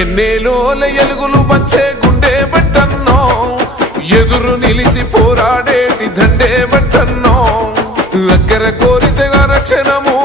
ఎన్నేలోల ఎలుగులు వచ్చే గుండె బట్టన్నో ఎదురు నిలిచి పోరాడేటి దండే బట్టన్నో అగ్గర కోరితగా రక్షణము